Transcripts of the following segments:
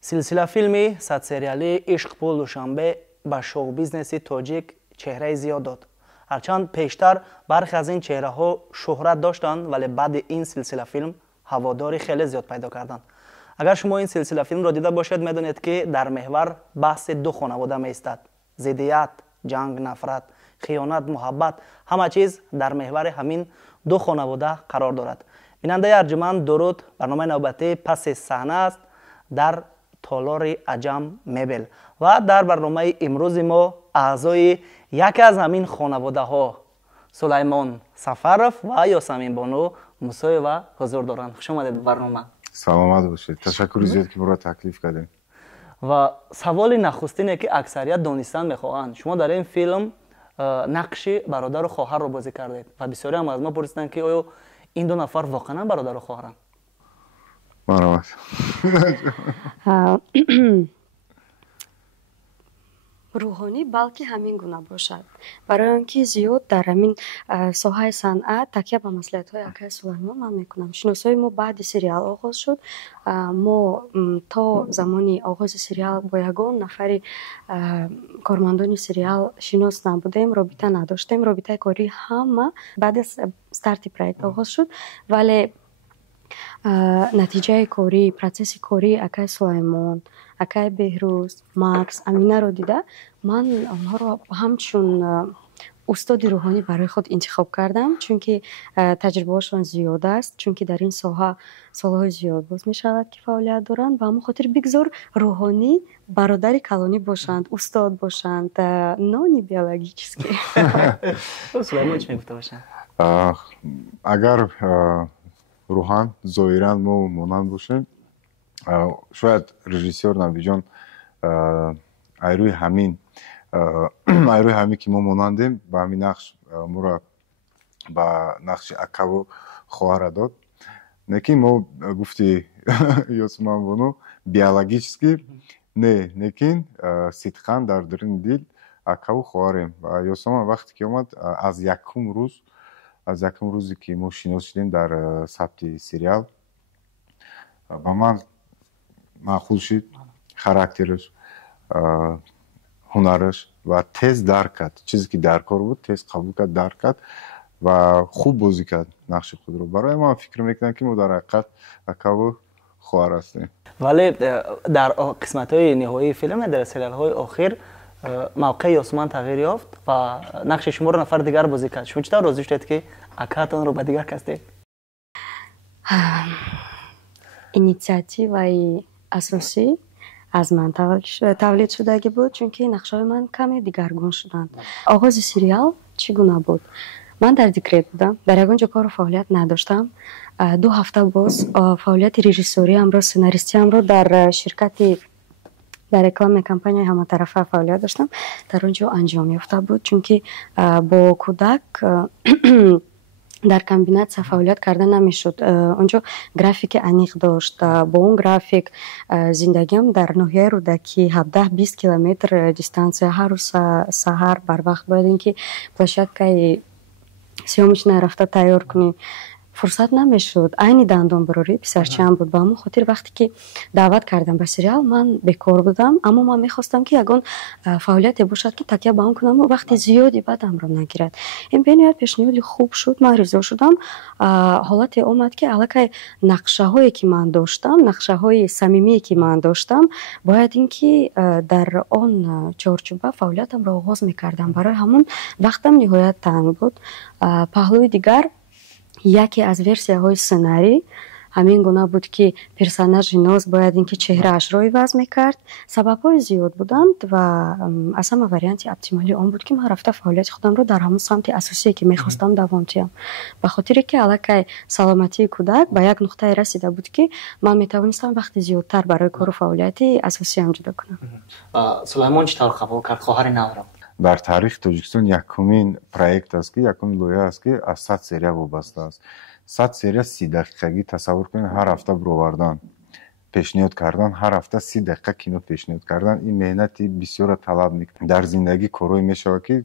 силсила филми садсериалии ишқ пул душанбе ба шоу-бизнеси тоҷик чеҳраи зиёд дод. ҳарчанд пештар бархе аз ин чеҳраҳо шӯҳрат доштанд, вале баъди ин силсила филм ҳаводори хеле зиёд пайдо карданд. агар шумо ин силсила филмро дида бошед, медонед ки дар меҳвар баҳси ду хонавода меистад. зиддият, ҷанг, нафрат, хиёнат, муҳаббат, ҳама чиз дар меҳвари ҳамин ду хонавода қарор дорад. бинандаи арҷуманд, дуруд. барномаи навбатӣ паси саҳна аст дар толори аҷам мебел. ва дар барномаи имрӯзи мо аъзои яке аз ҳамин хонаводаҳо Сулаймон Сафаров ва Ёсаминбону Мусоева ҳузур доранд. хуш омадед ба барнома. саломат бошед. ташаккури зиёд ки моро таклиф кардем. ва саволи нахустине ки аксарият донистан мехоҳанд, шумо дар ин филм нақши бародару хоҳарро бозӣ кардед ва бисёриам аз мо пурсиданд ки оё ин ду нафар воқеан бародару хоҳаранд? марҳамат. рӯҳонӣ балки ҳамин гуна бошад. барои он ки зиёд дар ҳамин соҳаи санъат такя ба маслиҳатҳои акаи Сулаймон ман мекунам. шиносои мо баъди сериал оғоз шуд. мо то замони оғози сериал бо ягон нафари кормандони сериал шинос набудем, робита надоштем. робитаи кории ҳама баъди старти проект оғоз шуд, вале натиҷаи корӣ, процесси кории акаи Сулаймон, акаи Беҳрӯз, Макс, Аминаро дида, ман онҳоро ҳамчун устоди рӯҳонӣ барои худ интихоб кардам, чунки таҷрибаҳошон зиёд аст, чунки дар ин соҳа солҳои зиёд боз мешавад ки фаъолият доранд. ба ҳамон хотир бигзор рӯҳонӣ бародари калонӣ бошанд, устод бошанд, нони биологический. Сулаймон чӣ мегуфта бошад? агар рӯҳан зоҳиран мо монанд бошем, шояд режиссёр Навиҷон айрӯи ҳамин ки мо монандем ба ҳамин нақш моро ба нақши акаву хоҳара дод. Неки мо гуфти Ёсаминбону биологически не, лекин сидқан дар даруни дил акаву хоҳарем. ва Ёсамин вақте ки омад, аз якум рӯзе ки мо шинос шудем дар сабти сериал, ба ман маъқул шуд. характераш, ҳунараш ва тез дарк кард. чизе ки дар кор буд, тез қабул кард, дарк кард ва хуб бозӣ кард нақши худро. барои ман фикр мекунам ки мо дар ҳақиқат акаву хоҳар ҳастем. вале дар қисматҳои ниҳоии филм, дар сериалҳои охир мавқеи Ёсамин тағйир ёфт ва нақши шуморо нафар дигар бозӣ кард. шумо чӣ тавр розӣ шудед ки акаатонро ба дигар кас дед? инициативаи асосӣ аз ман тавлид шудагӣ буд, чунки нақшаҳои ман каме дигаргун шуданд. оғози сериал чӣ гуна буд? ман дар декрет будам, дар ягон ҷо кору фаъолият надоштам. 2 ҳафта боз фаъолияти режиссёриамро, сценаристиамро дар ширкати дар реклама компанияи ҳаматарафа фаъолият доштам. дар он ҷо анҷом ёфта буд, чунки бо кӯдак дар комбинатсия фаъолият карда намешуд. онҷо графики аниқ дошт. бо он график зиндагиам дар ноҳияи рӯдакӣ 17-20 километр дистансия, ҳар рӯз саҳар барвақт бояд ин ки площадкаи съёмочная рафта тайёр кунӣ. фурсат намешуд. айни дандонбарорӣ писарчиам буд. ба ҳамон хотир вақте ки даъват кардам ба сериал, ман бекор будам, аммо ман мехостам ки ягон фаъолияте бошад ки такя ба он кунам ва вақти зиёди баъдамро нагирад. ин бениҳоят пешниҳоди хуб шуд. ман ризо шудам. ҳолате омад ки аллакай нақшаҳое ки ман доштам, нақшаҳои самимие ки ман доштам, бояд ин ки дар он чорчуба фаъолиятамро оғоз мекардам. барои ҳамон вақтам ниҳоят танг буд. паҳлӯи дигар яке аз версияҳои сценарий ҳамин гуна буд ки персонажи Ноз бояд ин ки чеҳраашро иваз мекард. сабабҳои зиёд буданд ва аз ҳама варианти оптимали он буд ки ман рафта фаъолияти худамро дар ҳамон самти асосие ки мехостам давом диҳам. ба хотире ки аллакай саломатии кӯдак ба як нуқтае расида буд ки ман метавонистам вақти зиёдтар барои кору фаъолияти асосиам ҷудо кунам. Сулаймон чӣ тавр қабул кард хоҳари навро? дар таърихи Тоҷикистон якумин проект аст ки якумин лоиҳа аст ки аз 100 серия вобаста аст. 100 серия 30 дақиқагӣ тасаввур кунед, ҳар ҳафта бировардан, пешниҳод кардан, ҳар ҳафта 30 дақиқа кино пешниҳод кардан. ин меҳнати бисёра талаб мекунад. дар зиндагӣ корҳое мешавад ки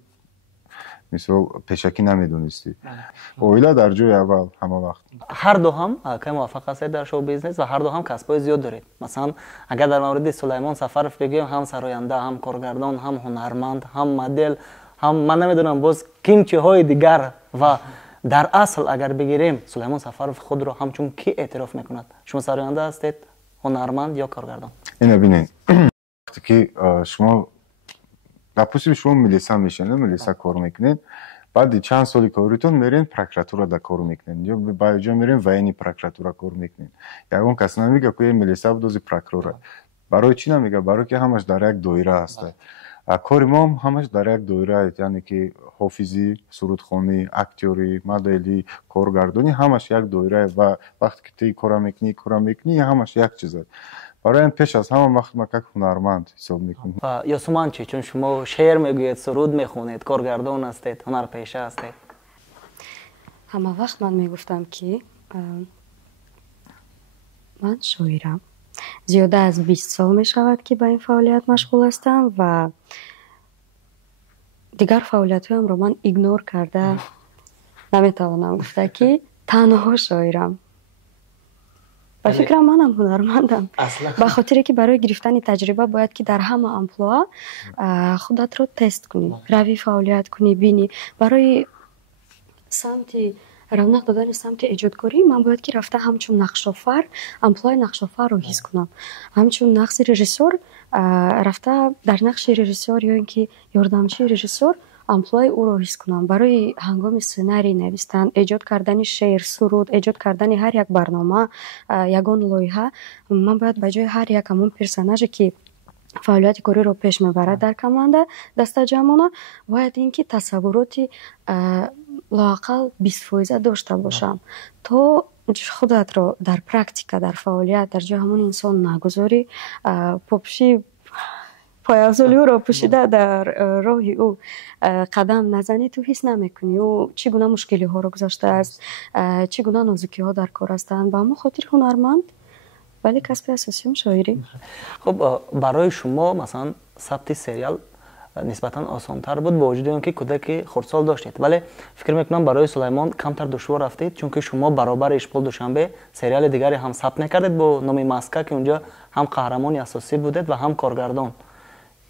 мисол пешакӣ намедонистӣ. оила дар ҷои аввал ҳама вақт. ҳар ду ҳам кай муваффақ ҳастед дар шоу бизнес ва ҳар ду ҳам касбҳои зиёд доред. Масалан, агар дар мавриди Сулаймон Сафаров бигӯем, ҳам сароянда, ҳам коргардон, ҳам ҳунарманд, ҳам модел, ҳам ман намедонам боз кимчиҳои дигар. ва дар асл агар бигирем, Сулаймон Сафаров худро ҳамчун ки эътироф мекунад? Шумо сароянда ҳастед, ҳунарманд ё коргардон? ина бинед, вақте ки шумо допустим шумо милиса мешинед, милиса кор мекунед, баъди чанд соли коритон мерен прокуратурада кор мекунед ё ба ҷо мерен военни прокуратура кор мекунед. ягон кас намега ки милиса будози прокурора. барои чӣ намега? Барои ки ҳамаш дар як доира ҳаста. кори мо ҳамаш дар як доира аст, яъне ки ҳофизӣ, сурудхонӣ, актёрӣ, моделӣ, коргардонӣ ҳамаш як доира ва вақте ки ту кора мекунӣ ҳамаш як чиз аст. барои ин пеш аз ҳама ма как ҳунарманд ҳисоб мекунам. ва Ёсуман чӣ? Чун шумо шеър мегӯед, суруд мехонед, коргардон ҳастед, ҳунарпеша ҳастед. ҳама вақт ман мегуфтам ки ман шоирам. зиёда аз 20 сол мешавад ки ба ин фаъолият машғул ҳастам ва дигар фаъолиятҳоямро ман игнор карда наметавонам гуфта ки танҳо шоирам. ба фикрам манам ҳунармандам. ба хотире ки барои гирифтани таҷриба бояд ки дар ҳама амплуа худатро тест кунӣ, равӣ фаъолият кунӣ, бинӣ. барои самти равнақ додани самти эҷодкорӣ ман бояд ки рафта ҳамчун нақшофар амплуаи нақшофарро ҳис кунам. ҳамчун нақси режиссёр рафта дар нақши режиссёр ё ин ки ёрдамчии режиссёр амплуаи ӯро ҳис кунам. барои ҳангоми сценарий навистан, эҷод кардани шеър, суруд, эҷод кардани ҳар як барнома, ягон лоиҳа, ман бояд ба ҷои ҳар як ҳамон персонаже ки фаъолияти кориро пеш мебарад дар команда дастаҷамона, бояд ин ки тасаввуроти лоақал 20% дошта бошам, то худатро дар практика, дар фаъолият дар ҷои ҳамон инсон нагузорӣ, попӯши пойафзоли ӯро пӯшида дар роҳи ӯ қадам назанӣ, ту ҳис намекунӣ ӯ чӣ гуна мушкилиҳоро гузаштааст, чӣ гуна нозукиҳо дар кор ҳастанд. ба ҳамон хотир ҳунарманд, вале касби асосиём шоирӣ. хуб, барои шумо масалан сабти сериал нисбатан осонтар буд бо вуҷуди он ки кӯдаки хурдсол доштед, вале фикр мекунам барои Сулаймон камтар душвор рафтед, чунки шумо баробари Ишбол Душанбе сериали дигаре ҳам сабт мекардед бо номи Маска, ки унҷо ҳам қаҳрамони асосӣ будед ва ҳам коргардон.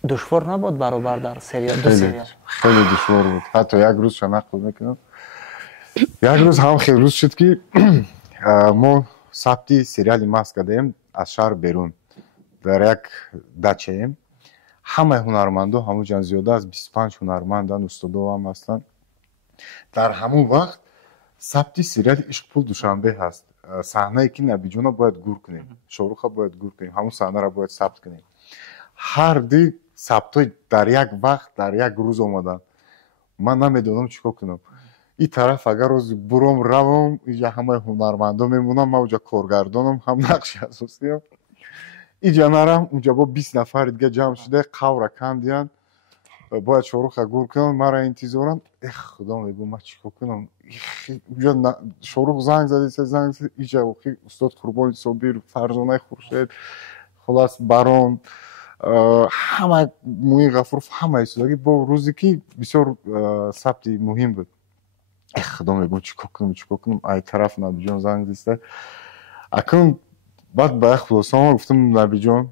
душвор набуд баробар дар сериал? хеле душвор буд. ҳатто як рӯз шанақл мекунам, як рӯз ҳам хел рӯз шуд ки мо сабти сериали Маска даем аз шаҳр берун дар як дачаем. ҳамаи ҳунармандо ҳамуҷан зиёда аз 25 ҳунармандан, устодо ҳам ҳастанд. дар ҳамон вақт сабти сериали Ишқпул Душанбе ҳаст. саҳнае ки Набиҷона бояд гур кунем, Шоруха бояд гур кунем, ҳамон саҳнаро бояд сабт кунем. ҳар ду сабтҳои дар як вақт дар як рӯз омаданд. ман намедонам чӣ кор кунам. ин тараф агар рози буром равам, инҷа ҳамаи ҳунармандо мемонам, ман уҷа коргардонам, ҳам нақши асосиям. инҷа нарам, уҷа бо 20 нафари дига ҷамъ шуда қавра кандиянд, бояд Шоруха гур кунам, мара интизорам. худо мегӯ ман чӣ кор кунам. Шорух занг зади, инҷа устод Қурбони Собир, Фарзонаи Хуршед, холас Барон, ҳама Муин Ғафуров, ҳама истодагӣ бо рӯзе ки бисёр сабти муҳим буд. худо мегӯ чӣ кор кунам. ай тараф Набиҷон занг зиста. акнун баъд ба як хулоса гуфтам, Набиҷон,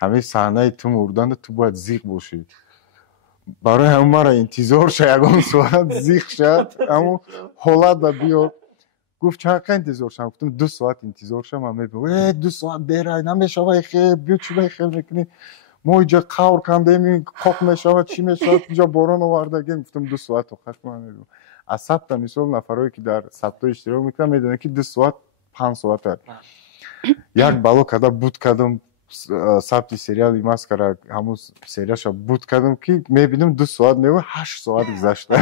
ҳамаи саҳнаи ту мурданда ту бояд зиқ бошӣ. барои ҳамин мара интизор ша, ягон соат зиқ шад, ҳамон ҳолата биёр. гуфт чанд қа интизор шам? гуфтам 2 соат интизор ша. ман мебинам 2 соат берай, намешавай хел, биё чӣ бай хел мекунӣ, мо инҷа қавр кандаем, қоқ мешавад, чӣ мешавад, инҷа борон овардагем. гуфтам 2 соат оқат ман мебинам. аз сабта мисол нафарое ки дар сабтҳо иштирок мекунанд медонанд ки 2 соат 5 соат аст. як бало карда буд кардам сабти сериали Маскара, ҳамон серияша буд кардам ки мебинам 2 соат мева 8 соат гузашта.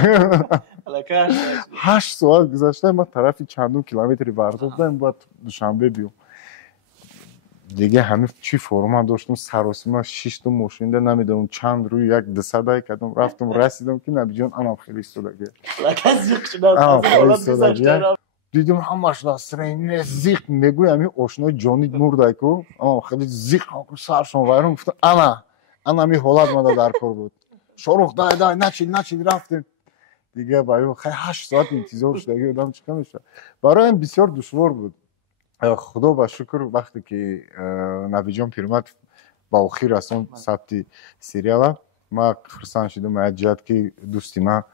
8 соат гузашта, ман тарафи чандум километри вардофтам, бояд Душанбе биём. дига ҳамин чӣ форма доштам, саросима 6 та мошинда, намедонам чанд рӯи як дасадай кардам, рафтам расидам ки Набиҷон анам хеле истодагӣ. дидам ҳамаш настроение зиқ мегӯям, ин ошнои ҷони мурдайку, хеле зиқ саршон вайрон. гуфтам ана ми ҳолат мада дар кор буд. Шорух дай начил рафтем. دیگه برای 8 ساعت انتظار شدگی آدم چیکار میشه. برایم بسیار دشوار بود. خدا با شکر وقتی که نوی جان پیرمرد با اخیر رسون ثبت سریال ما خرسان شدم از جهت که دوستی ما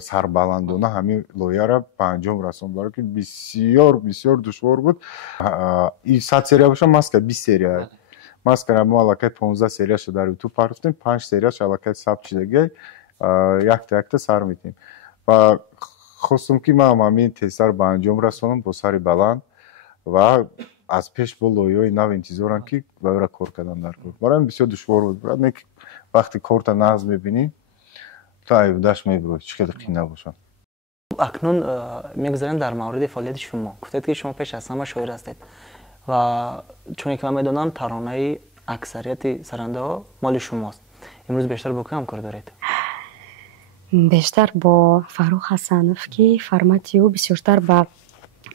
سربلندانه همین لویا را پنجم رسون برای که بسیار دشوار بود. این 100 سریال باشه ماست که 20 سریال ماست که ما علاقه 15 سریال شده در یوتیوب رفتیم 5 سریال علاقه ثبت شدگی یک تا سر میتیم و خواستم که ما همین تستر به انجام رسونم با سری بلند و از پیش با لویای نو انتظارم که برای کار کردن در کار برایم بسیار دشوار بود. برای وقتی کارت نظم میبینی تا ایودش میبینی چقدر قیمت نباشه. اکنون میگذاریم در مورد فعالیت شما. گفتید که شما پیش از همه شاعر هستید و چون که من میدونم ترانه اکثریت سرنده ها مال شماست. امروز بیشتر با کم کار دارید؟ بیشتر با فروخ حسنوف که فرمتی او بسیارتر با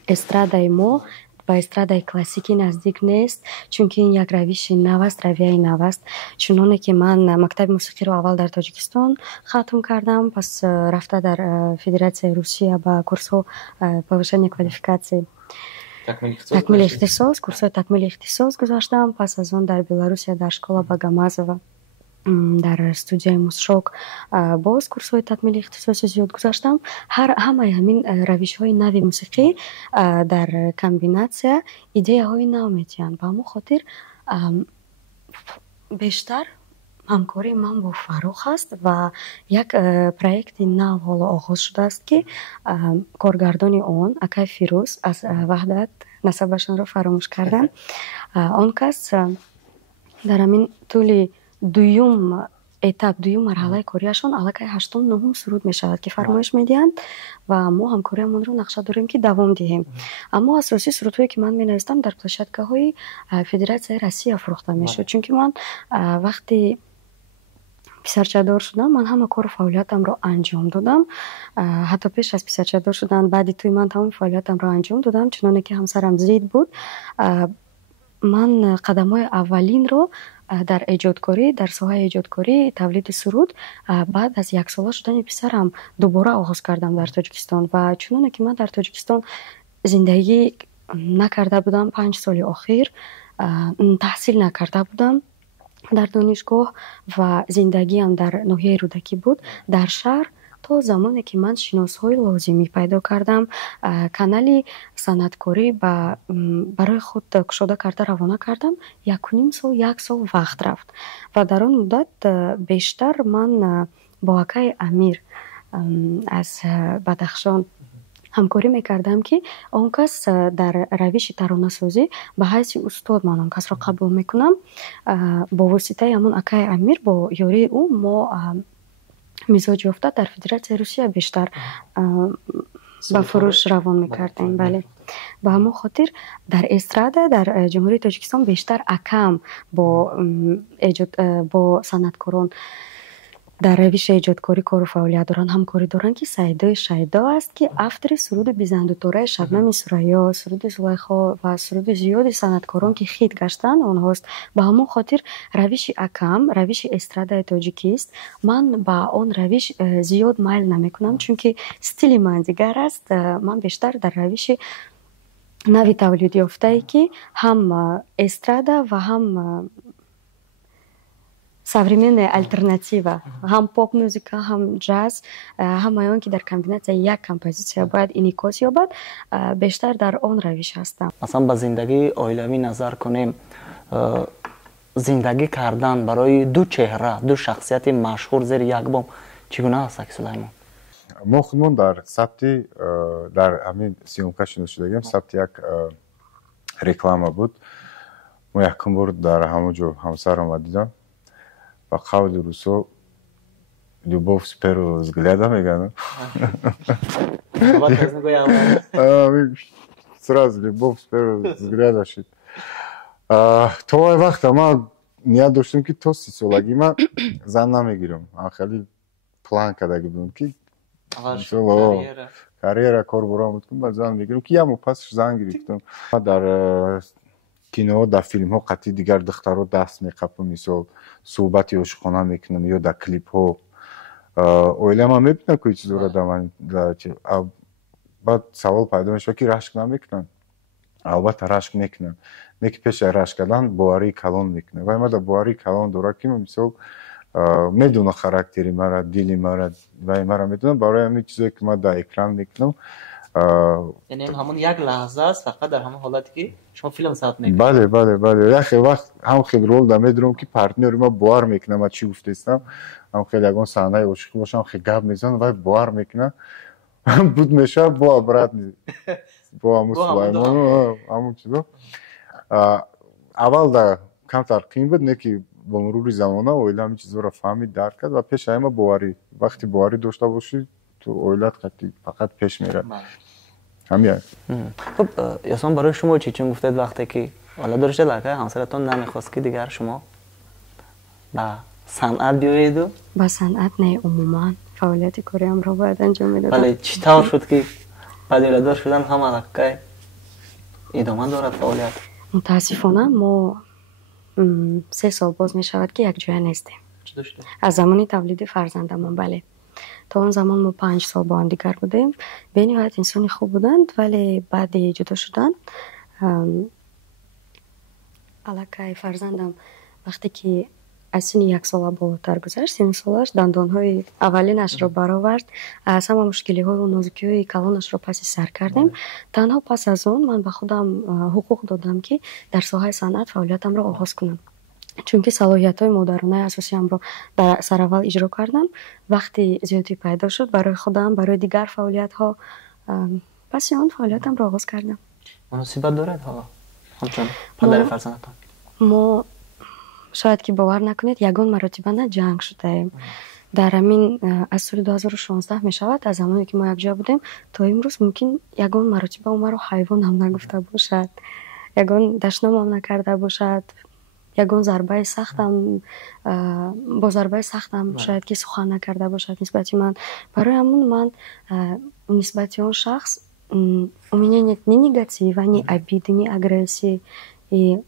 استرادای ما با استرادای کلاسیکی نزدیک نیست چون که این یک روش نو است رویه نو است چنانه که من مکتب موسیقی رو اول در تاجیکستان ختم کردم پس رفته در فدراسیون روسیه با کورس повышения کوالیفیکاسیون تکمیل اختصاص کورس تکمیل اختصاص گذاشتم پس از آن در بلاروسیه در شکل باگامازова در استودیوی موسشوک باز کورس های تکمیل اختصاص زیاد گذاشتم همه همین روش های نوی موسیقی در کامبیناسیا ایده های نو میتین با همون خاطر بیشتر همکاری من با فروخ است و یک پروژه نو حالا آغاز شده است که کارگردان آن اکای فیروز از وحدت نسبشان را فراموش کردم آن کس در همین طول دویم етап دویم مرحله کاریشان علاقه 8 9 سرود میشود که فرمایش میدهند و ما همکاریمون رو نقشه داریم که دوام دهیم اما اساسی سرودهایی که من مینویسم در پلشتگاه‌های فدراسیون روسیه فروخته میشد چون که من وقتی پسرچه‌دار شدم من همه کار فعالیتم رو انجام دادم حتی پیش از پسرچه‌دار شدن بعدی توی من تمام فعالیتم رو انجام دادم چنانه که همسرم زید بود من قدم‌های اولین رو در ایجادکاری در ساحه ایجادکاری تولید سرود بعد از یک ساله شدن پسرم دوباره آغاز کردم در تاجیکستان و چون که من در تاجیکستان زندگی نکرده بودم 5 سال اخیر تحصیل نکرده بودم در دانشگاه و زندگیم در ناحیه رودکی بود در شهر تا زمانی که من شناسهای لازمی پیدا کردم کانالی صنعتکاری برای خود کشاده کرده روانه کردم 1.5 سال وقت رفت و در آن مدت بیشتر من با اکای امیر از بدخشان همکاری میکردم که آن کس در روش ترانه سازی به حیث استاد من آن کس را قبول میکنم با واسطه همون اکای امیر با یاری او ما مزاج یافته در فدراسیون روسیه بیشتر با فروش روان میکردیم بله به همون خاطر در استراده در جمهوری تاجیکستان بیشتر اکم با صنعتکاران در روش ایجادکاری کار و فعالیت دارن همکاری دارن که سعیدای شیدا است که افتر سرود بیزندوتاره شبنم سریا سرود زلیخا و سرود زیاد صنعتکاران که خیت گشتن آنهاست به همون خاطر روش اکم روش استراده تاجیکی است من با آن روش زیاد میل نمیکنم چون که استیل من دیگر است من بیشتر در روش نوی تولید یافته ای که هم استراده و هم современная альтернатива هم پاپ موزیکا هم جاز هم آن که در کامبیناسیون یک کمپوزیسیا باید انعکاس یابد بیشتر در آن روش هستم مثلا با زندگی عائلوی نظر کنیم زندگی کردن برای دو چهره دو شخصیت مشهور زیر یک بام چگونه است سلیمان ما خودمون در ثبت در همین سیومکا شناخته شدیم ثبت یک реклама بود ما یکم بار در همونجا همسرم دیدم по Клауди Руссо «Любовь с первого взгляда» میگن сразу «Любовь с первого взгляда» شد تا وقت ما نیت داشتم که تا 30 سالگی من زن نمیگیرم خیلی پلان کرده بودم که карьера کار برام میکنم بعد زن میگیرم که یا پسش زن گرفتم در кино در فیلم ها قطعی دیگر دخترها دست میقپم مثال صحبت عاشقانه میکنم یا در کلیپ ها оилама мебинам ки чиз дорада ман баъд савол пайдо мешавад ки рашк намекунанд. албатта рашк мекунанд, не ки пеши рашк кардан боварии калон мекунанд. Вай мада боварии калон дорад ки мисол медуна характери мара, дили мара, вай мара медуна, барои ҳамин чизое ки ман дар экран мекунам. яъне ҳамон як лаҳза аст фақат дар ҳамон ҳолате ки шумо филм сабт мекунед. бале яхе вақт ҳам хел рол да медурам ки партнёри ман бовар мекунам ман чӣ гуфтаистам, ҳам хел ягон саҳнаи ошиқӣ бошам хел гап мезанам, вай бовар мекунам. буд мешавад бо обратно бо ҳамун сулаймону ҳамун чизо. аввал да камтар қиин буд, не ки бо мурури замона оила ҳамин чизоро фаҳмид, дарк кард ва пеш ҳама боварӣ. Вақти боварӣ дошта бошӣ, ту оилат фақат пеш мерад. ҳамин. хуб, ёсон барои шумо чӣ чун гуфтед вақте ки оила доришед, лакай ҳамсаратон намехост ки дигар шумо ба санъат биёеду? ба санъат не, умуман фаъолияти кориамро бояд анҷом медодам. вале чӣ тавр шуд ки баъди ойладор шудан ҳама лакай идома дорад фаъолият? мутаассифона мо 3 сол боз мешавад ки якҷоя нестем. аз замони тавлиди фарзандамон. бале, то он замон мо 5 сол бо ҳам дигар будем. бениҳоят инсони хуб буданд, вале баъди ҷудо шудан аллакай фарзандам вақте ки аз синни 1 сола болотар гузашт, синни солаш дандонҳои аввалинашро баровард, аз ҳама мушкилиҳою нозукиҳои калонашро паси сар кардем. танҳо пас аз он ман ба худам ҳуқуқ додам ки дар соҳаи санъат фаъолиятамро оғоз кунам, чунки салоҳиятҳои модаронаи асосиамро дар сараввал иҷро кардам. вақти зиёдӣ пайдо шуд барои худам, барои дигар фаъолиятҳо, паси он фаъолиятамро оғоз кардам. муносибат доред ҳоло ҳамчун падари фарзандатон? мо шояд ки бовар накунед, ягон маротиба на ҷанг шудаем. дар ҳамин аз соли 2016 мешавад, аз замоне ки мо якҷоя будем то имрӯз мумкин ягон маротиба ӯ маро ҳайвонам нагуфта бошад, ягон дашномам накарда бошад, ягон зарбаи сахтам бо зарбаи сахтам шояд ки сухан накарда бошад нисбати ман. барои ҳамун ман нисбати он шахс у меня нет ни негатива, ни обиды, ни агрессии. И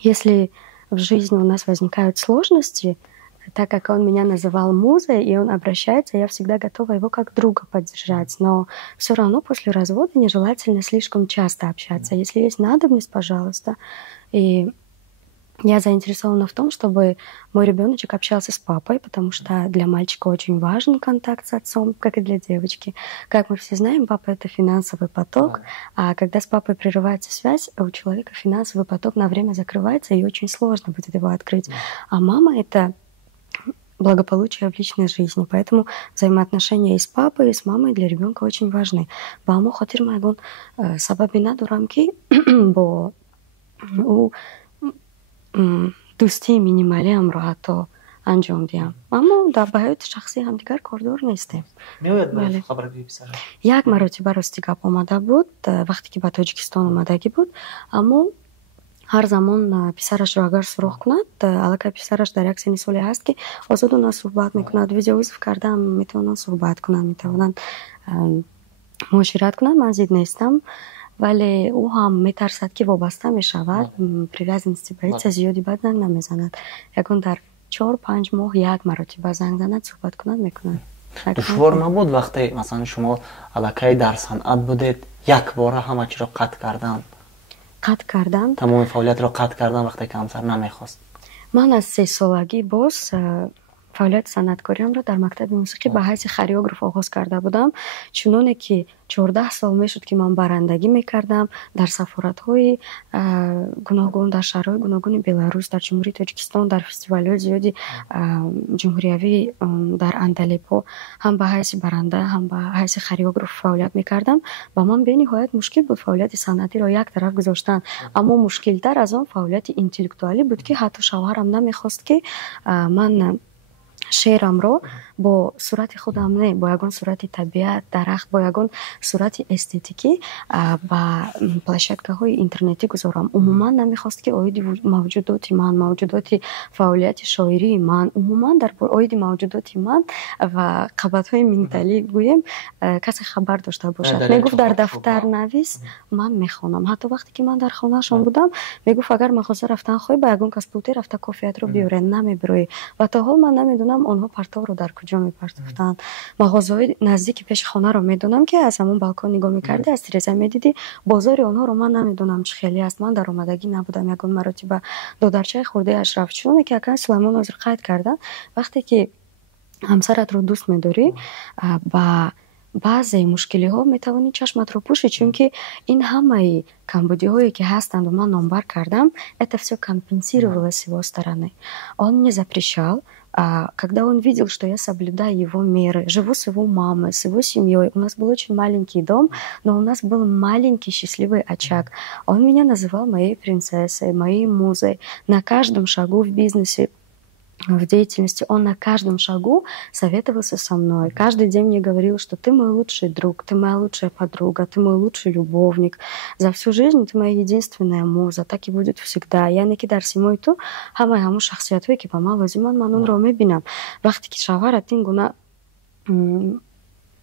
если в жизни у нас возникают сложности, так как он меня называл музой, и он обращается, я всегда готова его как друга поддержать. Но все равно после развода нежелательно слишком часто общаться. Если есть надобность, пожалуйста. И я заинтересована в том, чтобы мой ребеночек общался с папой, потому что для мальчика очень важен контакт с отцом, как и для девочки. Как мы все знаем, папа — это финансовый поток, а когда с папой прерывается связь, у человека финансовый поток на время закрывается, и очень сложно будет его открыть. А мама — это благополучие в личной жизни, поэтому взаимоотношения и с папой, и с мамой для ребенка очень важны. Бааму хотир майгон сабабина дурамки бо дӯстии минималиамро ҳатто анҷом диҳам. аммо дар ба ҳаёти шахсӣ ҳамдигар кордор нестем. як маротиба рости гап омада буд, вақте ки ба Тоҷикистон омадагӣ буд, аммо ҳар замон писарашро агар суроғ кунад, аллакай писараш дар як синни соле ҳаст ки озоду на суҳбат мекунад, видеовизов кардам, метавонанд суҳбат кунанд, метавонанд муошират кунанд. ман зид нестам, вале ӯ ҳам метарсад ки вобаста мешавад, привязанности боится, зиёди баъд занг намезанад. ягон дар 4-5 моҳ як маротиба занг занад, суҳбат кунад, мекунад. душвор набуд вақте масалан шумо аллакай дар санъат будед, якбора ҳама чиро қатъ кардан, тамоми фаъолиятро қатъ кардан вақте ки ҳамсар намехост? ман аз 3 солагӣ боз фаъолияти санъаткориамро дар мактаби мусиқӣ ба ҳайси хореограф оғоз карда будам. чуноне ки 14 сол мешуд ки ман барандагӣ мекардам дар сафоратҳои гуногун, дар шаҳрҳои гуногуни Беларус, дар ҷумҳурии Тоҷикистон, дар фестивалҳои зиёди ҷумҳуриявӣ дар Андалепо ҳам ба ҳайси баранда, ҳам ба ҳайси хореограф фаъолият мекардам. ба ман бениҳоят мушкил буд фаъолияти санъатиро як тараф гузоштан, аммо мушкилтар аз он фаъолияти интеллектуалӣ буд ки ҳатто шавҳарам намехост ки ман шеърамро бо сурати худам не, бо ягон сурати табиат, дарахт, бо ягон сурати эстетикӣ ба площадкаҳои интернетӣ гузорам. умуман намехост ки оиди мавҷудоти ман, мавҷудоти фаъолияти шоирии ман, умуман дар оиди мавҷудоти ман ва қабатҳои минталӣ гӯем касе хабар дошта бошад. мегуфт дар дафтар навис, ман мехонам. ҳатто вақте ки ман дар хонаашон будам, мегуфт агар мағоза рафтан хоҳӣ, ба ягон кас пулте рафта кофиятро биёре, намебироӣ. ва то ҳол ман намедонам медонам онҳо партовро дар куҷо мепартофтанд. мағозаҳои наздики пеши хонаро медонам, ки аз ҳамон балкон нигоҳ мекардӣ, аз тиреза медидӣ. бозори онҳоро ман намедонам чӣ хеле аст. ман дар омадагӣ набудам. ягон маротиба додарчаи хурдаи ашрафчӯне ки акан Сулаймон ҳозир қайд карданд, вақте ки ҳамсаратро дӯст медорӣ, ба баъзе мушкилиҳо метавонӣ чашматро пӯшӣ, чунки ин ҳамаи камбудиҳое ки ҳастанд, ман номбар кардам, это всё компенсировалось с его стороны. Он мне запрещал, когда он видел, что я соблюдаю его меры, живу с его мамой, с его семьей. У нас был очень маленький дом, но у нас был маленький счастливый очаг. Он меня называл моей принцессой, моей музой. На каждом шагу в бизнесе, в деятельности он на каждом шагу советовался со мной. Каждый день мне говорил, что ты мой лучший друг, ты моя лучшая подруга, ты мой лучший любовник. За всю жизнь ты моя единственная муза, так и будет всегда. Я дар симои ту ҳамаи ҳамон шахсиятҳое ки ба ман лозиманд, ман онро мебинам. Вақте ки шавҳарат ин гуна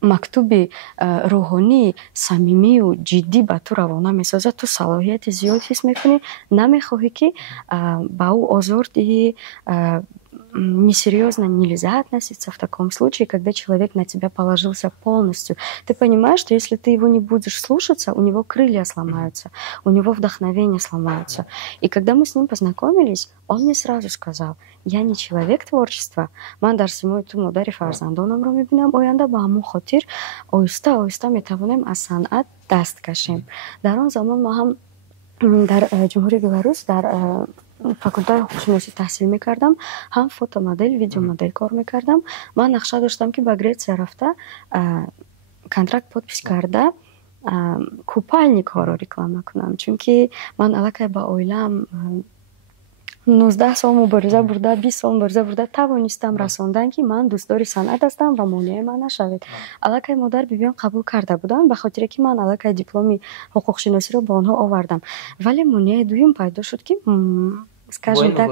мактуби рӯҳонии самимию ҷиддӣ ба ту равона месозад, ту салоҳияти зиёд ҳис мекунӣ, намехоҳӣ ки ба ӯ озор диҳӣ. Несерьезно нельзя относиться в таком случае, когда человек на тебя положился полностью. Ты понимаешь, что если ты его не будешь слушаться, у него крылья сломаются, у него вдохновение сломается. И когда мы с ним познакомились, он мне сразу сказал: я не человек творчества, ман дар симои ту модари фарзандонамро мебинам, оянда ба ҳамон хотир оҳиста оҳиста метавонем аз санъат даст кашем. Дар он замон ма ҳам дар ҷумҳурии Беларус дар факултаи ҳуқуқшиносӣ таҳсил мекардам, ҳам фотомодел, видеомодел кор мекардам. ман нақша доштам, ки ба Греция рафта контракт подпис карда купальникҳоро реклама кунам, чунки ман аллакай ба оилаам 19 сол мубориза бурда, 20 сол мубориза бурда тавонистам расондан, ки ман дӯстдори санъат ҳастам ва монеъи ман нашавед. аллакай модар бибиём қабул карда буданд, ба хотире ки ман аллакай дипломи ҳуқуқшиносиро ба онҳо овардам. вале монеъи дуюм пайдо шуд, ки скажем так,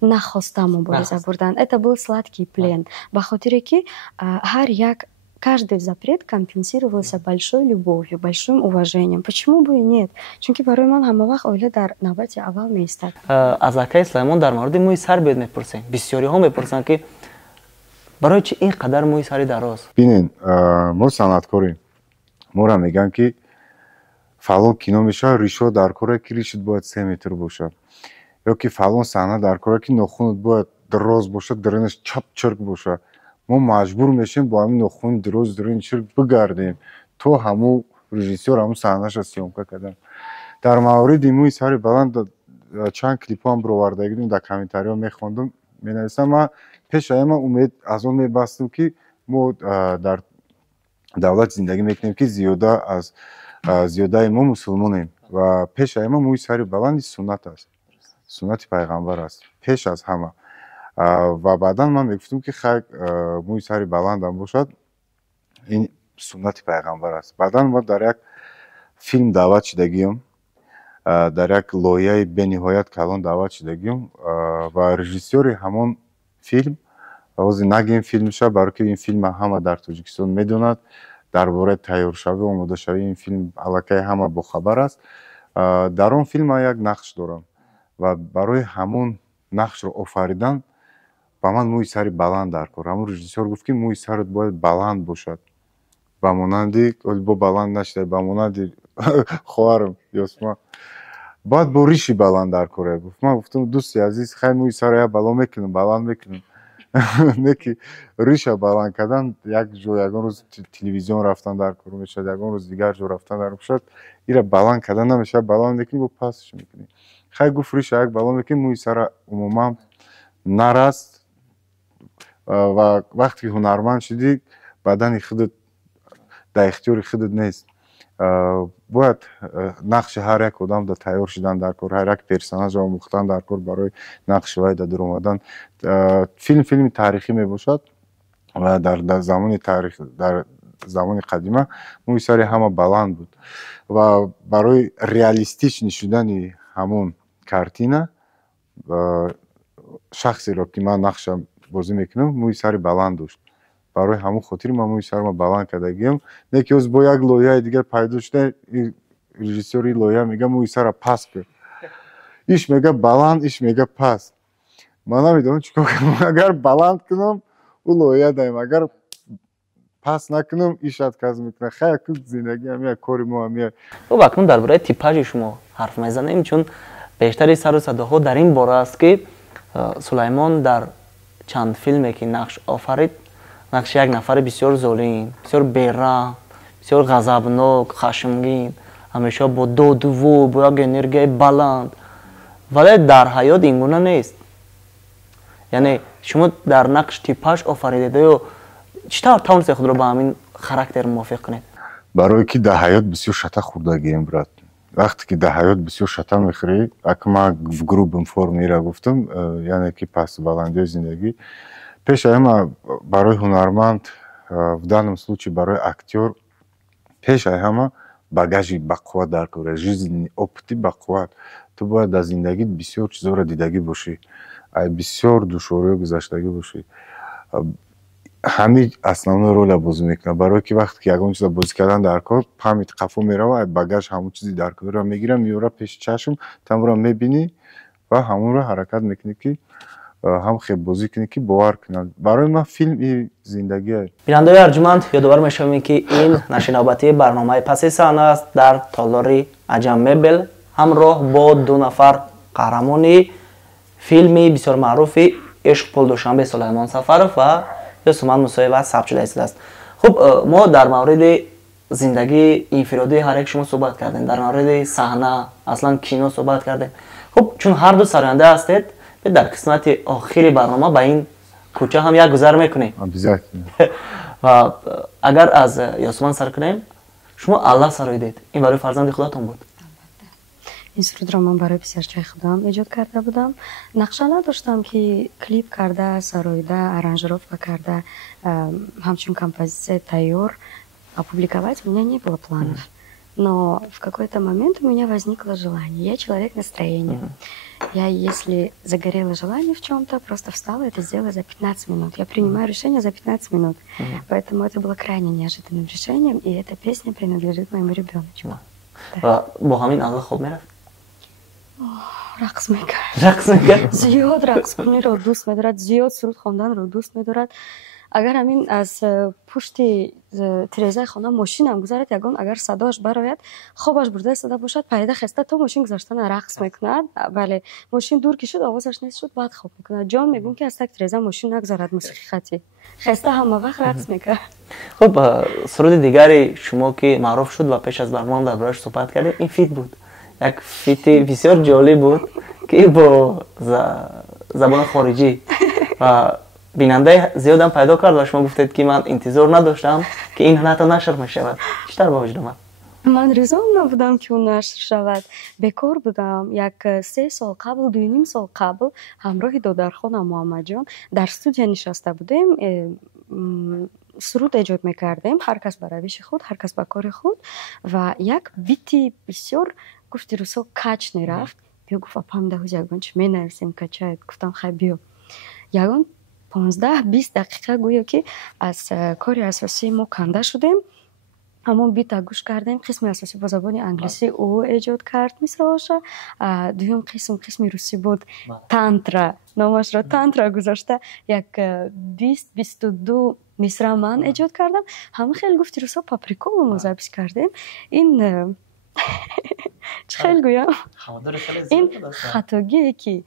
нахостам мубориза бурдан. Это был сладкий плен. Ба хотире ки каждый запрет компенсировался большой любовью, большим уважением. Почему бы и нет? Чунки барои ман ҳама вақт оила дар навбати аввал меистад. аз акаи Сулаймон дар мавриди мӯи сар биёд мепурсем. Бисёриҳо мепурсанд, ки барои чи ин қадар мӯи сари дароз? бинен, мо санъаткорем. моро мегӯянд, ки фалон кино мешавад, ришо дар коре, ки ришот бояд 3 метр бошад. ё ки фалон саҳна дар коре, ки нохунат бояд дроз бошад, даринаш чап чирк бошад. мо маҷбур мешем бо ҳамин нохуни дроз, дарини чирк бигардем, то ҳамун режиссёр ҳамун саҳнаша сёмка кардам. дар мавриди мӯи сари баланд чанд клипҳоам бароварда будем, дар комментариҳо мехондум, менависам. ман пешаи ман умед аз он мебастам, ки мо дар давлат зиндагӣ мекунем, ки зиёдаи мо мусулмонем ва пешаи ман мӯи сари баланди суннат аст, суннати пайғамбар аст пеш аз ҳама. ва баъдан ман мегуфтам, ки хай мӯи сари баландам бошад, ин суннати пайғамбар аст. баъдан ма дар як филм даъват шудагиём, дар як лоиҳаи бениҳоят калон даъват шудагиём ва режиссёри ҳамон филм, ҳозир нагем филмша, барои ки ин филма ҳама дар Тоҷикистон медонад, дар бораи тайёршавӣ, омодашавии ин филм аллакай ҳама бохабар аст. дар он филм ман як нақш дорам ва барои ҳамон нақшро офаридан ба ман мӯи сари баланд дар кор. ҳамун режиссёр гуфт, ки мӯи сарат бояд баланд бошад, ба монанди бо баланд нашуда, ба монанди хоҳарам Ёсман. баъд бо риши баланд дар кор гуфт. ман гуфтам, дӯсти азиз, хай мӯи сара я баланд мекунам не ки риша баланд кардан, як ҷо ягон рӯз телевизион рафтан дар кор мешавад, ягон рӯз дигар ҷо рафтан дар мешавад, ира баланд кардан намешавад, баланд мекунӣ, бо пастш мекунӣ. хай гуфт риша як баланд мекунӣ, мӯи сара умуман нараст ва вақте ки ҳунарманд шудӣ, бадани худат дар ихтиёри худат нест. бояд нақши ҳар як одам да тайёр шудан дар кор, ҳар як персонажро омӯхтан дар кор барои нақши вай да дур омадан. филми таърихӣ мебошад ва дар замони қадима мӯи сари ҳама баланд буд ва барои реалистич нишудани ҳамон картина, шахсеро ки ман нақша бозӣ мекунам, мӯи сари баланд дошт. барои ҳамон хотир ман мӯи сарима баланд кардагиам. не ки ҳозир бо як лоиҳаи дигар пайдо шуда, режиссёри лоиҳа мега мӯи сара паст кар, иш мега баланд, иш мега паст. ман намедонам чӣ кор кунам. Агар баланд кунам ӯ лоя даем, агар паст накунам иш отказ мекунад. Хай ку зиндагӣ ҳамин кори мо ҳамин. хуб акнун дар бораи типажи шумо ҳарф мезанем, чун бештари сару садоҳо дар ин бора аст ки Сулаймон дар чанд филме ки нақш офарид, нақши як нафари бисёр золим, бисёр бераҳм, бисёр ғазабнок, хашмгин, ҳамеша бо доду вӯй, бо як энергияи баланд. Вале дар ҳаёт ин гуна нест. Яъне шумо дар нақш типаж офаридед ё чӣ тавр тавонистед худро ба ҳамин характер мувофиқ кунед? Барое ки дар ҳаёт бисёр шата хӯрдагием, брат. Вақте ки дар ҳаёт бисёр шата мехӯрӣ, як ман в грубом формира гуфтам, яъне ки пасту баландиёи зиндагӣ. Пеш аз ҳама барои ҳунарманд, в данном случае барои актёр, пеш аз ҳама багажи бақувват дар кор, жизненный опыти бақувват. Ту бояд дар зиндагӣ бисёр чизҳоро дидагӣ бошӣ, бисёр душвориҳо гузаштагӣ бошӣ. ҳамин основной роля бозӣ мекунад, барое ки вақте ки ягон чиза бозӣ кардан дар кор, памят қафо мерава, багаж ҳамон чизи дар корро мегира, меора пеши чашм, тамро мебинӣ ва ҳамонро ҳаракат мекунӣ, ки ҳам хеббозӣ кунӣ, ки бовар кунад. Барои ман филм и зиндагӣ аст. бинандаи арҷуманд, ёдовар мешавем ки ин нашри навбатии барномаи паси саҳна аст дар толори Аҷам Мебел, ҳамроҳ бо ду нафар қаҳрамони филми бисёр маъруфи Ишқ пул душанбе Сулаймон Сафаров ва Юсуман Мусоева сабт шуда истодааст. хуб мо дар мавриди зиндагии инфиродии ҳар як шумо суҳбат кардем, дар мавриди саҳна, аслан кино суҳбат кардем. хуб чун ҳарду сароянда ҳастед, дар қисмати охири барнома ба ин кӯча ҳам як гузар мекунем. ва агар аз Юсуман сар кунем, шумо алла сароидед, ин барои фарзанди худатон буд? ин сурудро ман барои писарчаи худам эҷод карда будам. нақша надоштам ки клип карда, сароида, аранжировка карда, ҳамчун композиция тайёр опубликовать у меня не было планов. Но в какой-то момент у меня возникло желание. Я человек настроения. Я, если загорело желание в чем-то, просто встала, это сделала за 15 минут. Я принимаю решение за 15 минут. Поэтому это было крайне неожиданным решением, и эта песня принадлежит моему ребеночку. Бо ҳамин алла хоб мерафт? рақс мекард. рақс мекард? зиёд рақс куниро дӯст медорад, зиёд суруд хонданро дӯст медорад. агар ҳамин аз пушти тирезаи хона мошинам гузарад, ягон агар садоаш барояд, хобаш бурда истода бошад, пайда хеста то мошин гузаштана рақс мекунад. бале, мошин дур кишид, овозаш нест шуд, баъд хоб мекунад. ҷон мегӯм ки аз так тиреза мошин нагзарад мусиқи хати. хеста ҳама вақт рақс мекард. хуб суруди дигари шумо ки маъруф шуд ва пеш аз барномаам дар борааш суҳбат кардем, ин фит буд. як фити бисёр ҷолиб буд ки бо забони хориҷӣ ва бинандаи зиёдам пайдо кард ва шумо гуфтед ки ман интизор надоштам ки ин ҳатто нашр мешавад. читар ба вуҷуд омад? ман ризо набудам ки он нашр шавад. бекор будам. як 3 сол қабл, 2.5 сол қабл ҳамроҳи додархонам Муҳаммадҷон дар студия нишаста будем, суруд эҷод мекардем, ҳар кас ба равиши худ, ҳар кас ба кори худ. ва як бити бисёр гуфти рӯсо кач нерафт. биё гуфт апам даҳуз ягон чи менависем качаед. гуфтам хай биё. ягон 15-20 дақиқа гӯё ки аз кори асосии мо канда шудем. ҳамон бита гӯш кардем. қисми асосӣ бо забони англисӣ ӯ эҷод кард мисроша. дуюм қисми русӣ буд тантра. номашро тантра гузошта як 20-22 мисра ман эҷод кардам. ҳама хеле гуфти рӯсо по приколу мо запис кардем. ин чӣ хел гӯям? ин хатогие ки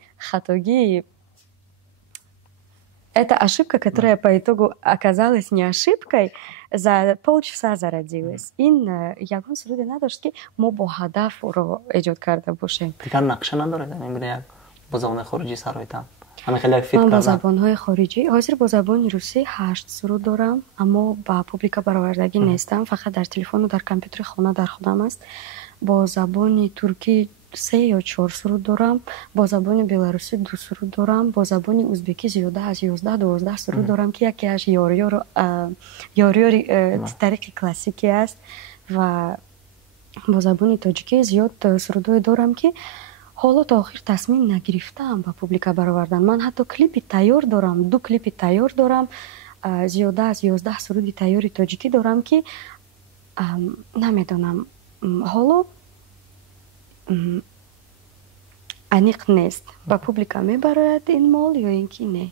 это ошибка, которая по итогу оказалась не ошибкой, за полчаса зародилась. ин ягон суруде надошт ки мо бо ҳадаф ӯро эҷод карда бошем. дигар нақша надоред? як бо забони хориҷӣ сароитам ҳамин хеле як фит ман бо кардам. забонҳои хориҷӣ ҳозир бо забони русӣ 8 суруд дорам, аммо ба публика баровардагӣ нестам. фақат дар телефону дар компютери хона дар худам аст. бо забони туркӣ 3 ё 4 суруд дорам. бо забони беларусӣ 2 суруд дорам. бо забони узбекӣ зиёда аз 11-12 суруд дорам ки якеаш ёрёри тариқи классикӣ аст. ва бо забони тоҷикӣ зиёд сурудое дорам ки ҳоло то охир тасмим нагирифтаам ба публика баровардан. ман ҳатто клипи тайёр дорам, 2 клипи тайёр дорам. зиёда аз 11 суруди тайёри тоҷикӣ дорам ки намедонам ҳоло аниқ нест. Ба публика мебарад ин мол ё ин ки не.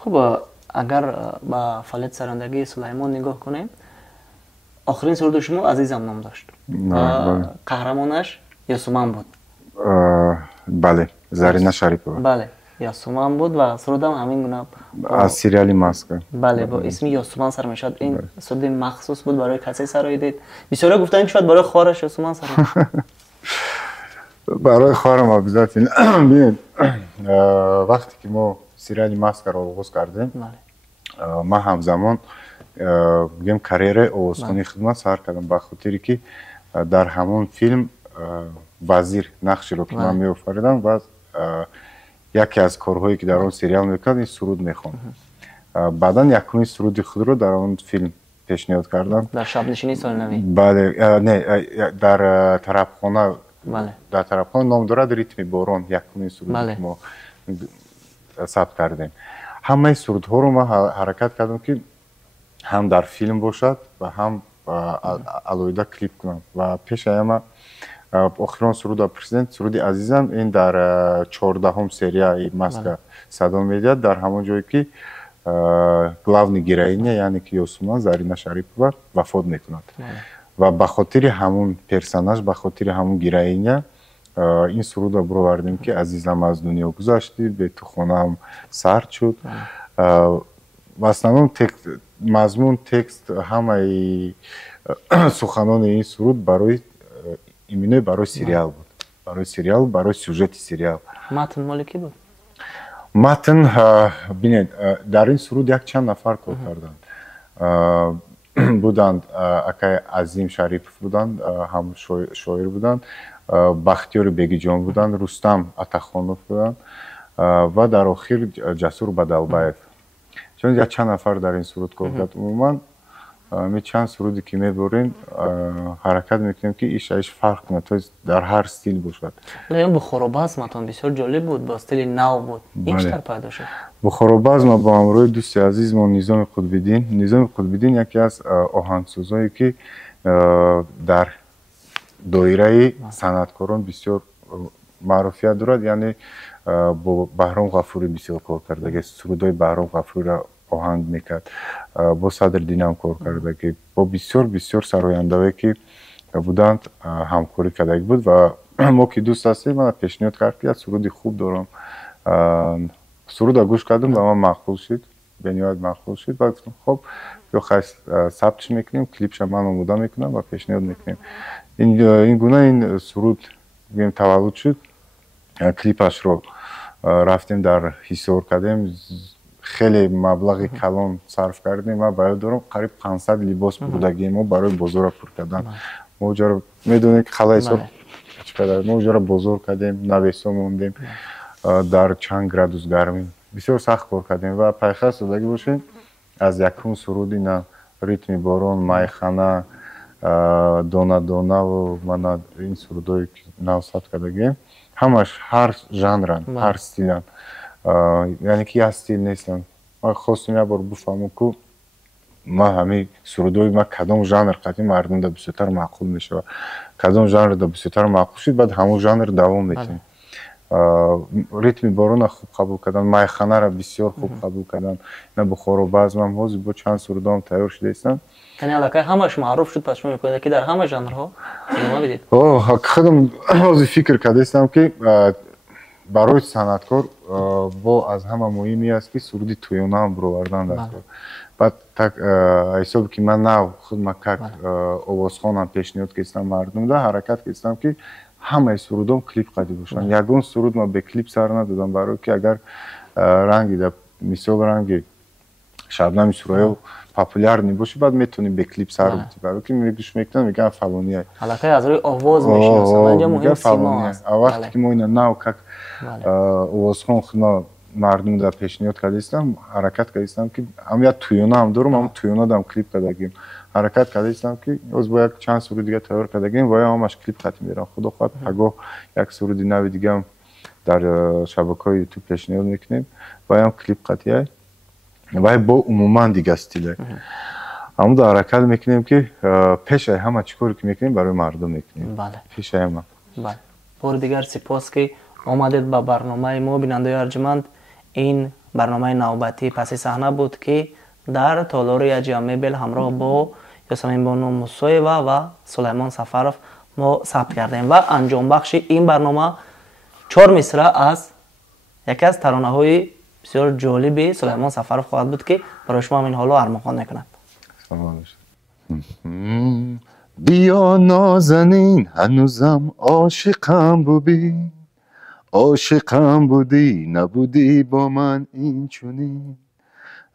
хуб агар ба фаъолияти сарояндагии Сулаймон нигоҳ кунем, охирин суруди шумо азизам ном дошт. қаҳрамонаш Ёсуман буд. бале, Зарина Шарипова. бале, Ёсуман буд ва сурудам ҳамин гуна аз сериали Маска. бале, бо исми Ёсуман сар мешавад. ин суруди махсус буд барои касе сароидед? бисёре гуфтанд шояд барои хораш Ёсуман сар. барои хорам обязательно. бинед, вақте ки мо сериали Маскаро оғоз кардем, ман ҳамзамон бигем карьераи овозхонии хидмат сар кардам, ба хотире ки дар ҳамон филм вазир нақшеро ки ман меофаридам ва яке аз корҳое ки дар он сериал мекард ин суруд мехонд. баъдан якумин суруди худро дар он филм пешниҳод кардам. дар шабнишинии солинавӣ. бале, не, дар тарабхона. бале. дар тарабхона ном дорад ритми борон, якумин суруди ки мо сабт кардем. ҳамаи сурудҳоро ман ҳаракат кардам ки ҳам дар филм бошад ва ҳам алоҳида клип кунам. ва пешаяма охирон суруда президент, суруди азизам, ин дар 14-ум серияи Маска садо медиҳад, дар ҳамон ҷое ки главни героиня, яъне ки Ёсуман, Зарина Шарипова вафот мекунад. ва ба хотири ҳамун персонаж, ба хотири ҳамун героиня ин суруда буровардем ки азизам аз дунё гузашти, бе ту хонаам сард шуд. ва основном мазмун, текст, ҳамаи суханони ин суруд барои именно барои сериал буд. барои сериал, барои сюжети сериал. матн моли ки буд? матн, бинед, дар ин суруд якчанд нафар кор карданд. буданд акай Азим Шарипов буданд, ҳам шоир буданд, Бахтиёри Бегиҷон буданд, Рустам Атахонов буданд ва дар охир Ҷасур Бадалбаев. чун якчанд нафар дар ин суруд кор кард. умуман ми чанд суруде ки мебурем ҳаракат мекунем ки иш фарқ кунад, то есть дар ҳар стил бошад. Бухоробазматон бисёр ҷолиб буд, бо стили нав буд. ин чӣ тар пайдо шуд? Бухоробазма бо ҳамроҳи дӯсти азизмон Низоми Қутбиддин. Низоми Қутбиддин яке аз оҳангсозое ки дар доираи санъаткорон бисёр маъруфият дорад, яъне бо Баҳром Ғафурӣ бисёр кор кардаги, сурудҳои Баҳром Ғафуриро оҳанг мекард, бо Садриддинам кор кардаги, бо бисёр сарояндавое ки буданд ҳамкорӣ кардаги буд. ва мо ки дӯст ҳастем, мана пешниҳод кард ки суруди хуб дорам. суруда гӯш кардам, ба ман маъқул шуд, бениҳоят маъқул шуд. ва гуфтам хоб хай сабтш мекунем, клипша ман омода мекунам ва пешниҳод мекунем. ин гуна ин суруд таваллуд шуд. клипашро рафтем дар ҳисор кардем, хеле маблағи калон сарф кардем. ман ба ёд дорам қариб 500 либос бурдагии мо барои бозора пур кардан. мо ҷоро медонем ки хала ҳисоб чӣ қадар, мо ҷоро бозор кардем, навесо мондем дар чанд градус гармӣ, бисёр сахт кор кардем. ва пайхас додагӣ бошем, аз якум суруди на ритми борон, майхана, дона ва мана ин сурудҳое ки нав сабт кардагием, ҳамаш ҳар жанран, ҳар стилан, яъне ки як стил нестан. ман хостем як бор буфаҳмам ку ман ҳамаи сурудҳои ман кадом жанр қатъи мардумда бисёртар маъқул мешавад, кадом жанрда бисёртар маъқул шуд, баъд ҳамон жанр давом метавонем. ритми борона хуб қабул карданд, майханаро бисёр хуб қабул карданд. ина Бухоробазмам ҳозир бо чанд сурудҳоам тайёр шуда истанд. яъне аллакай ҳамаш маъруф шуд, пас шумо мекунед ки дар ҳама жанрҳо идома бидед? худам ҳозир фикр карда истам ки барои санъаткор бо аз ҳама муҳими аст ки суруди тӯёнаам буровардан дар кор. баъд так ҳисоби ки ман нав худма как овозхонам пешниҳод кардам мардумда, ҳаракат кардам ки ҳамаи сурудҳом клип қади бошанд. ягон суруд ман бе клип сар надодам, барое ки агар ранги да мисол ранги Шабнами Суроёв популярный боши, баъд метавонӣ бе клип сар битӣ, барое ки гӯш мекунам мегӯям фалония. аллакай аз рӯи овоз мешиносам, вале муҳим симо аст. вақте ки мо ина нав как овозхон худма мардумда пешниҳод кардистам, ҳаракат кардистам ки ҳам як тӯёнаам дорам, ҳам тӯёнадам клип кардагим. ҳаракат кардистам ки оз бо як чанд суруди дига тайёр кардагим ва ҳамаш клип қатӣ мерам. худо хоҳад пагоҳ як суруди нави дигам дар шабакаҳои ютуб пешниҳод мекунем ва ҳам клип қатия ва бо умуман дига стиле. ҳамуда ҳаракат мекунем ки пешаи ҳама чӣ коре ки мекунем барои мардум мекунем. пешаи ҳама. бори дигар сипос ки омадед ба барномаи мо. Бинандаи арҷуманд, ин барномаи навбатии паси саҳна буд, ки дар толори Аҷия Мебел ҳамроҳ бо Ёсаминбону Мусоева ва Сулаймон Сафаров мо сабт кардем. Ва анҷомбахши ин барнома 4 мисра аз яке аз таронаҳои бисёр ҷолиби Сулаймон Сафаров хоҳад буд, ки барои шумо ҳамин ҳоло армохон мекунад. بیا نازنین هنوزم عاشقم بودی، عاشقم بودی نبودی با من این چونین،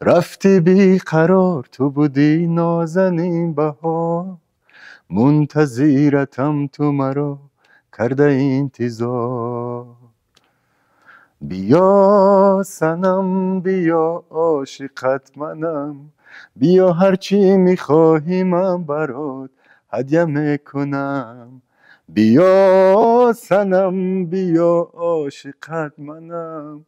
رفتی بی قرار تو بودی نازنین بهار، منتظرتم تو مرا کرده انتظار. بیا سنم بیا عاشقت منم، بیا هرچی میخواهی من برات هدیه میکنم. بیا سنم بیا عاشقت منم،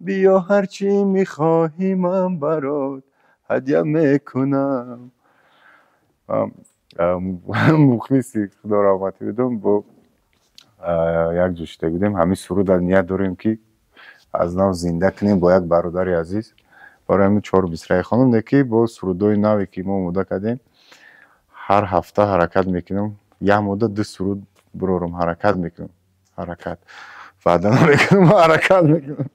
بیا هرچی میخواهی من برات هدیه میکنم. مخلصی خدا رحمتی بدم. با یک جوشته بودیم همین سرود نیت داریم که از نو زنده کنیم با یک برادر عزیز. برای همین 4 بیسرای خانم که با سرودای نوی که ما مده کردیم هر هفته حرکت میکنم. یک مدت 2 سرود برورم حرکت میکنم. حرکت وعده نمیکنم حرکت میکنم.